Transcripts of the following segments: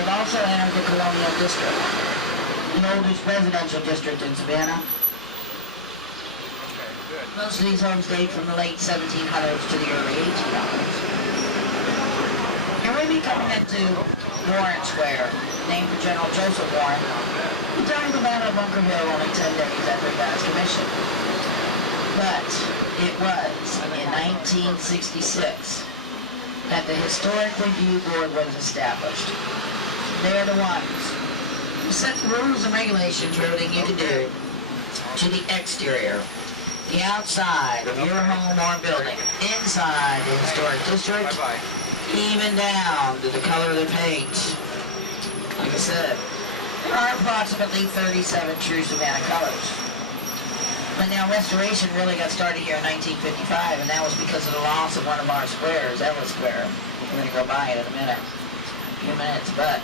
they've also entered the Colonial District, the oldest residential district in Savannah. Most of these homes date from the late 1700s to the early 1800s. And we'll be coming into Warren Square, named for General Joseph Warren, who died in the Battle of Bunker Hill only 10 days after he got his commission. But it was in 1966 that the Historic Review Board was established. They're the ones who set the rules and regulations for everything you can do to the exterior, the outside of your home or building, inside the historic district, even down to the color of the paint. Like I said, there are approximately 37 true Savannah colors. But now restoration really got started here in 1955, and that was because of the loss of one of our squares, Ellis Square. We're going to go by it in a few minutes, but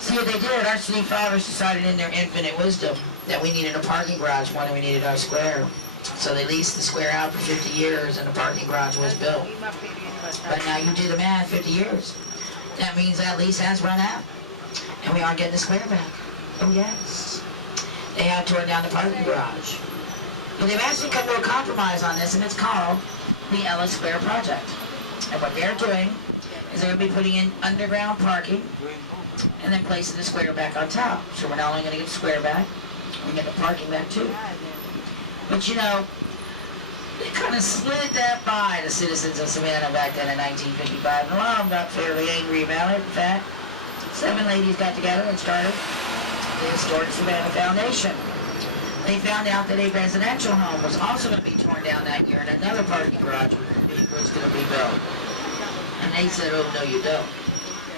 see what they did. Our city fathers decided in their infinite wisdom that we needed a parking garage more than we needed our square. So they leased the square out for 50 years, and the parking garage was built. But now you do the math, 50 years. That means that lease has run out, and we aren't getting the square back. Oh yes. They have torn down the parking garage. But they've actually come to a compromise on this, and it's called the Ellis Square Project. And what they're doing is they're going to be putting in underground parking and then placing the square back on top. So we're not only going to get the square back, we get the parking back too. But you know, they kind of slid that by the citizens of Savannah back then in 1955, and a lot of them got fairly angry about it. In fact, 7 ladies got together and started the Historic Savannah Foundation. They found out that a residential home was also going to be torn down that year, and another parking garage was going to be built. And they said, oh, no, you don't.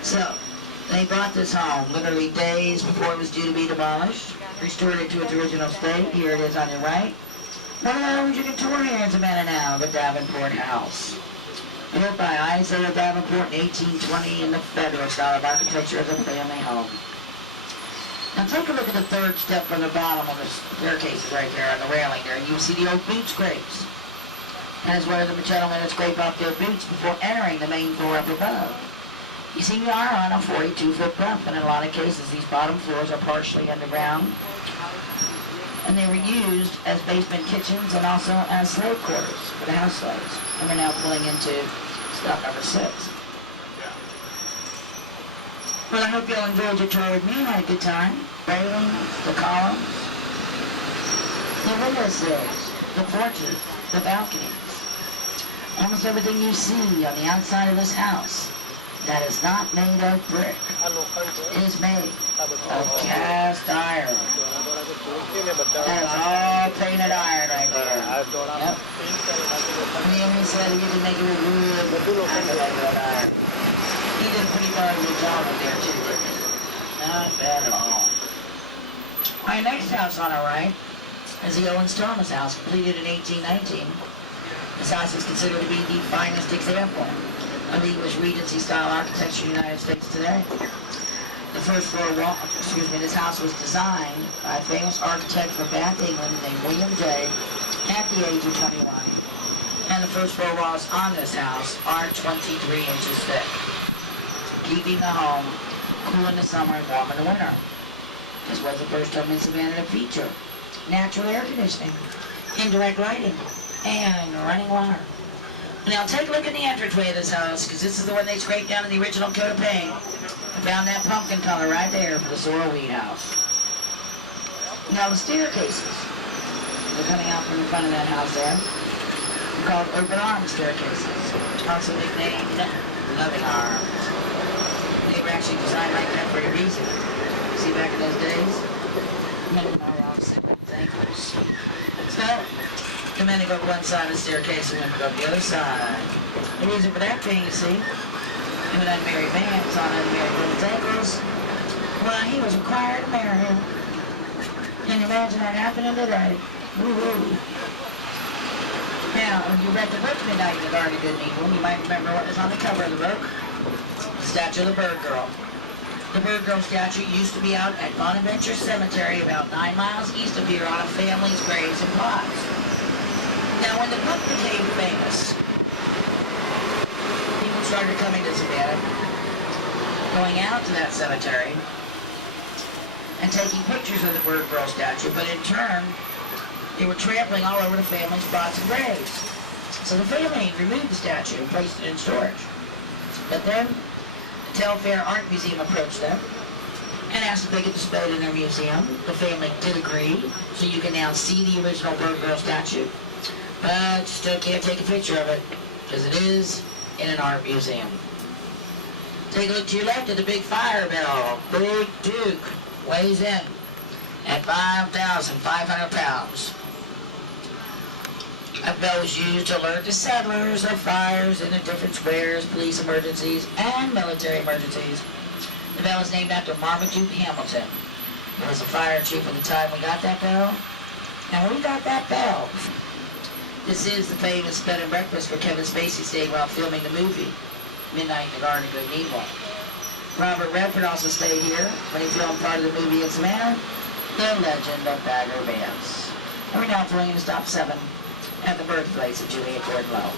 So they bought this home literally days before it was due to be demolished, restored it to its original state. Here it is on your right. One of the homes you can tour here in Savannah now, the Davenport House. Built by Isaiah Davenport in 1820 in the Federal style of architecture as a family home. Now take a look at the third step from the bottom of the staircase right there on the railing there, and you see the old boot scrapes. That is where the gentlemen would scrape off their boots before entering the main floor up above. You see, we are on a 42-foot bump, and in a lot of cases these bottom floors are partially underground, and they were used as basement kitchens and also as slave quarters for the house slaves. And we're now pulling into stop number 6. Well, I hope you all enjoyed your tour with me. I had a good time. Railings, the columns, the windowsills, the porches, the balconies. Almost everything you see on the outside of this house that is not made of brick is made of cast iron. That is all painted iron right there. Yep. He said you can make it with wood. I can make it with iron. He did a pretty darn good job up there too, didn't he? Not bad at all. My next house on our right is the Owens Thomas house, completed in 1819. This house is considered to be the finest example of English Regency-style architecture in the United States today. The first floor wall, this house was designed by a famous architect from Bath, England named William J. at the age of 21. And the first floor walls on this house are 23 inches thick, keeping the home cool in the summer and warm in the winter. This was the first home in Savannah to feature natural air conditioning, indirect lighting, and running water. Now take a look at the entranceway of this house, because this is the one they scraped down in the original coat of paint. I found that pumpkin color right there for the sorrel weed house. Now the staircases, they're coming out from the front of that house there. They're called open arm staircases, also nicknamed loving arms. They were actually designed like that for a reason. See, back in those days, men were all simple ankles. So, the men would go up one side of the staircase and women would go up the other side. The reason for that being, you see, if an unmarried man was on unmarried women's ankles, well, he was required to marry him. Can you imagine that happening today? Woo-hoo. Now, when you read the book Midnight in the Garden of Good and Evil, you might remember what was on the cover of the book. The statue of the Bird Girl. The Bird Girl statue used to be out at Bonaventure Cemetery about 9 miles east of here on a family's graves and plots. Now, when the book became famous, people started coming to Savannah. going out to that cemetery and taking pictures of the bird girl statue, but in turn, they were trampling all over the family's plots and graves. So the family removed the statue and placed it in storage. But then, the Telfair Art Museum approached them and asked if they could display it in their museum. The family did agree, so you can now see the original bird girl statue, but you still can't take a picture of it, because it is in an art museum. Take a look to your left at the big fire bell. Big Duke weighs in at 5,500 pounds. That bell was used to alert the settlers of fires in the different squares, police emergencies, and military emergencies. The bell is named after Marmaduke Hamilton. He was a fire chief at the time we got that bell. And we got that bell. This is the famous bed and breakfast where Kevin Spacey stayed while filming the movie Midnight in the Garden of Good and Evil. Robert Redford also stayed here when he filmed part of the movie in Savannah, The Legend of Bagger Vance. And we're now pulling into stop 7 at the birthplace of Juliet Gordon Lowe.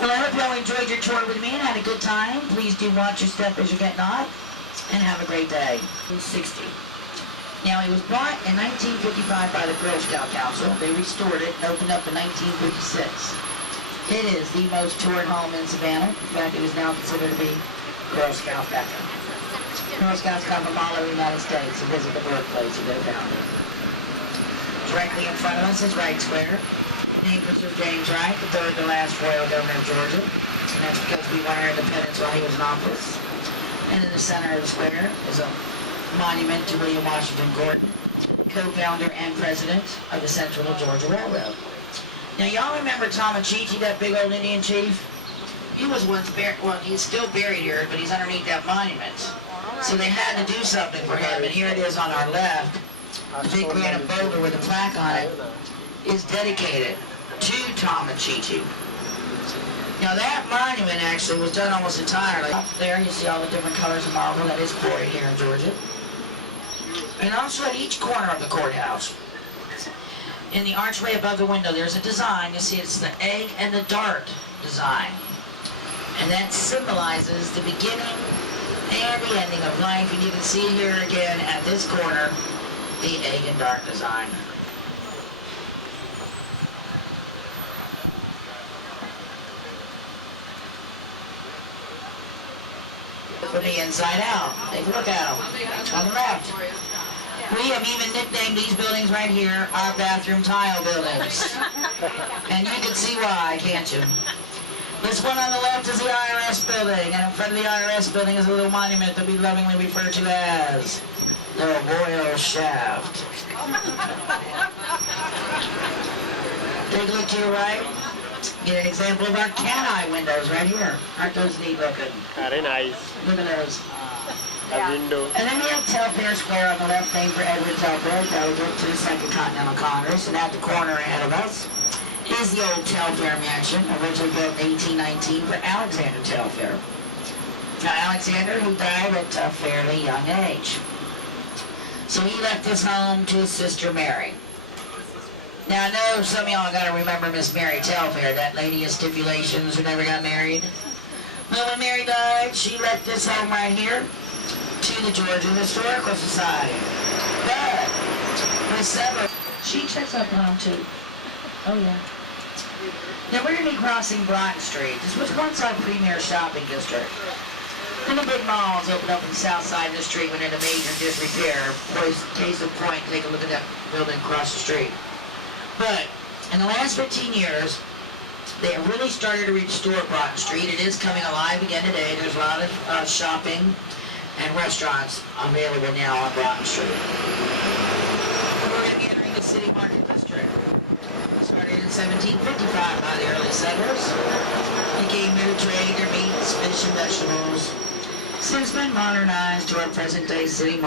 Well, I hope you all enjoyed your tour with me and had a good time. Please do watch your step as you're getting off, and have a great day. 60. Now, it was bought in 1955 by the Girl Scout Council. They restored it and opened up in 1956. It is the most toured home in Savannah. In fact, it is now considered to be Girl Scout Becca. Girl Scouts come from all over the United States to visit the birthplace of their founder. Directly in front of us is Wright Square, named for Sir James Wright, the third and last royal governor of Georgia. And that's because we won our independence while he was in office. And in the center of the square is a monument to William Washington Gordon, co-founder and president of the Central Georgia Railroad. Now, y'all remember Tomachichi, that big old Indian chief? He was once buried, well, he's still buried here, but he's underneath that monument. So they had to do something for him, and here it is on our left. The big granite boulder with a plaque on it is dedicated to Tomachichi. Now, that monument actually was done almost entirely. Up there, you see all the different colors of marble that is quarried here in Georgia. And also at each corner of the courthouse, in the archway above the window, there's a design. You see, it's the egg and the dart design. And that symbolizes the beginning and the ending of life. And you can see here again at this corner, the egg and dart design. From the inside out. Take a look at them. On the left. We have even nicknamed these buildings right here our bathroom tile buildings. And you can see why, can't you? This one on the left is the IRS building, and in front of the IRS building is a little monument that we lovingly refer to as the Royal Shaft. Take a look to your right. Get an example of our cat-eye windows right here. Aren't those neat looking? Very nice. Look at those. A window. And then we have Telfair Square on the left, named for Edward Telfair, delegate to the Second Continental Congress. And at the corner ahead of us is the old Telfair Mansion, originally built in 1819 for Alexander Telfair. Now, Alexander, who died at a fairly young age. So he left his home to his sister Mary. Now, I know some of y'all got to remember Miss Mary Telfair, that lady of stipulations who never got married. Well, when Mary died, she left this home right here to the Georgia Historical Society. But, with several... She checks up on them, too. Oh, yeah. Now, we're going to be crossing Broughton Street. This was once our premier shopping district. Then the big malls opened up on the south side of the street went into major disrepair. Case in point, take a look at that building across the street. But in the last 15 years, they have really started to restore Broughton Street. It is coming alive again today. There's a lot of shopping and restaurants available now on Broughton Street. We're going to be entering the City Market District. Started in 1755 by the early settlers. They came here to trade their meats, fish, and vegetables. Since been modernized to our present-day city market.